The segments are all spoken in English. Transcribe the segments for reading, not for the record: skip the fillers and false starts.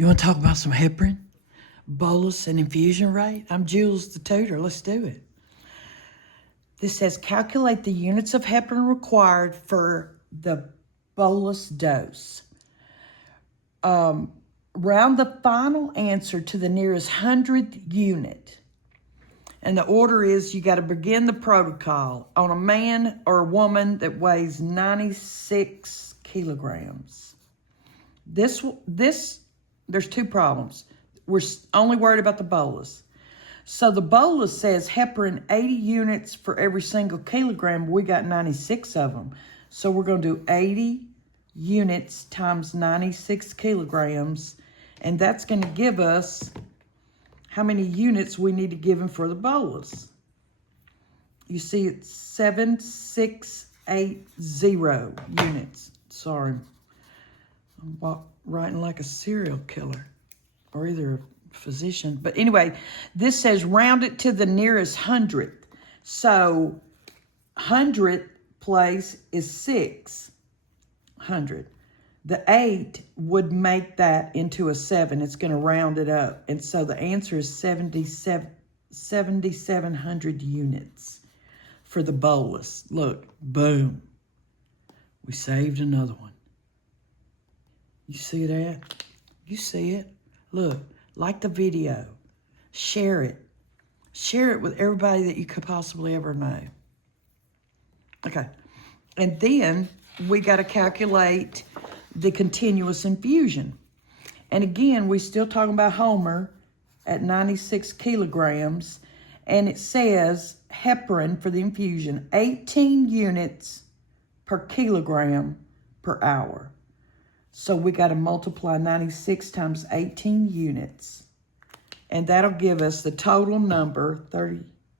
You want to talk about some heparin, bolus, and infusion rate? I'm Jules the tutor. Let's do it. This says calculate the units of heparin required for the bolus dose. Round the final answer to the nearest 100th unit. And the order is you got to begin the protocol on a man or a woman that weighs 96 kilograms. There's two problems. We're only worried about the bolus. So the bolus says heparin 80 units for every single kilogram. We got 96 of them. So we're going to do 80 units times 96 kilograms. And that's going to give us how many units we need to give him for the bolus. You see it's 7680 units. Sorry. I'm writing like a serial killer or either a physician. But anyway, this says round it to the nearest 100th. So 100th place is 600. The 8 would make that into a 7. It's going to round it up. And so the answer is 7,700 units for the bolus. Look, boom. We saved another one. You see that? You see it? Look, like the video. Share it. Share it with everybody that you could possibly ever know. Okay. And then we got to calculate the continuous infusion. And again, we're still talking about Homer at 96 kilograms. And it says heparin for the infusion, 18 units per kilogram per hour. So we got to multiply 96 times 18 units. And that'll give us the total number,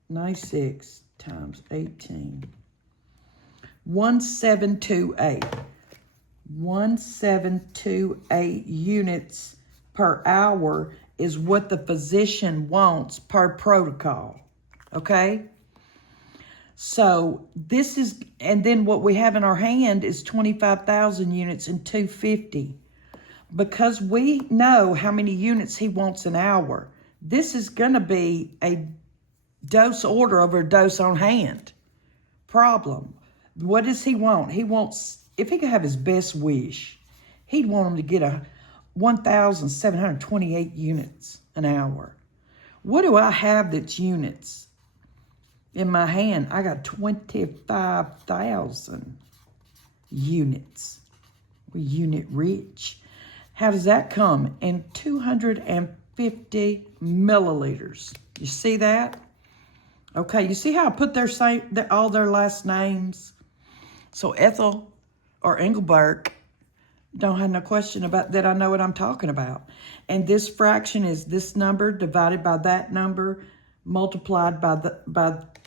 96 times 18. 1728. 1728 units per hour is what the physician wants per protocol. Okay? So this is, and then what we have in our hand is 25,000 units and 250. Because we know how many units he wants an hour, this is going to be a dose order over a dose on hand. Problem. What does he want? He wants, if he could have his best wish, he'd want him to get 1,728 units an hour. What do I have that's units? In my hand, I got 25,000 units. We're unit rich. How does that come? In 250 milliliters. You see that? Okay, you see how I put all their last names? So Ethel or Engelberg don't have no question about that. I know what I'm talking about. And this fraction is this number divided by that number multiplied by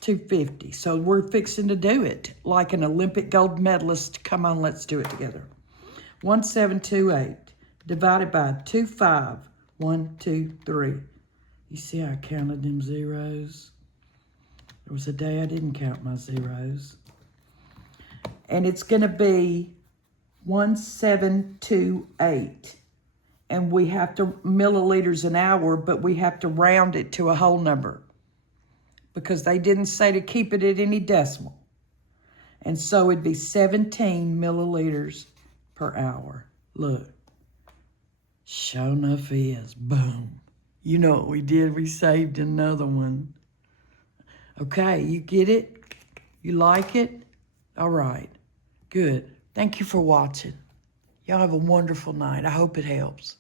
250. So we're fixing to do it like an Olympic gold medalist. Come on, let's do it together. 1728 divided by 25. 1, 2, 3. You see how I counted them zeros? There was a day I didn't count my zeros. And it's going to be 1728. And we have to milliliters an hour, but we have to round it to a whole number because they didn't say to keep it at any decimal. And so it'd be 17 milliliters per hour. Look, sure enough is, boom. You know what we did? We saved another one. Okay, you get it? You like it? All right, good. Thank you for watching. Y'all have a wonderful night. I hope it helps.